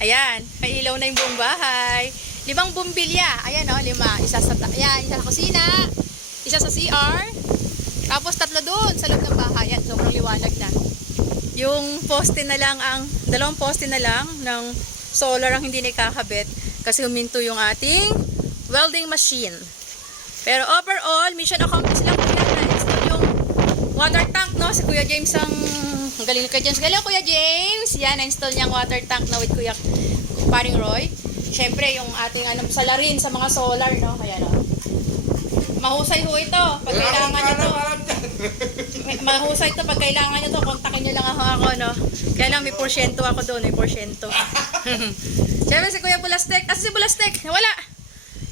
Ayan, may ilaw na yung buong bahay. Limang bumbilya. Ayan o, lima. Isa sa, ayan, isa sa kusina. Isa sa CR. Tapos tatlo doon sa loob ng bahay. Ayan, sobrang liwanag na. Yung poste na lang ang, dalawang poste na lang ng solar ang hindi nakakabit kasi huminto yung ating welding machine. Pero overall, mission accomplished lang po yan. Yung water tank, no? Si Kuya James ang, ang galing Kuya James. Galing Kuya James! Yan, na-install niya ang water tank na with Kuya Paring Roy. Siyempre, yung ating ano, salarin sa mga solar, no? Kaya, no? Mahusay ho ito. Pag kailangan nyo to. Mahusay to. Pag kailangan nyo to, kontakin nyo lang ako, ako no? Kaya lang, may porsyento ako doon. May porsyento. Siyempre, si Kuya Bulastek. Asa si Bulastek? Nawala.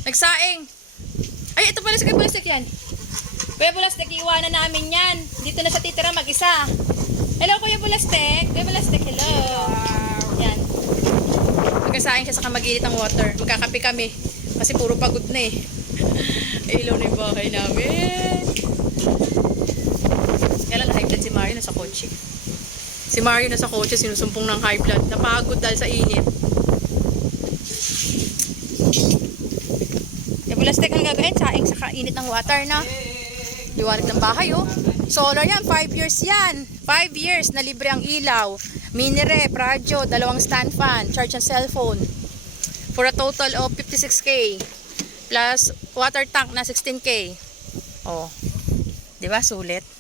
Nagsaing. Ay, ito pala si Kuya Bulastek yan. Kuya Bulastek, iiwanan namin yan. Dito na sa titira mag-isa. Hello, Kuya Bulastek. Kuya Bulastek, hello. Yan. Magkasaing siya sa kamaginit ang water. Magkakape kami. Kasi puro pagod na eh. Ilaw na yung bahay namin. Kaya lang high blood si Mario nasa kotse. Si Mario nasa kotse, sinusumpong ng high blood. Napagod dahil sa init. E bulastek ang gagawin, saing sa kainit ng water na. Liwanag ng bahay oh. Solar yan, 5 years yan. 5 years na libre ang ilaw. Mini rep, radyo, dalawang stand fan, charge ang cellphone. For a total of 56k. Plus water tank na 16k. Oh. 'Di ba sulit?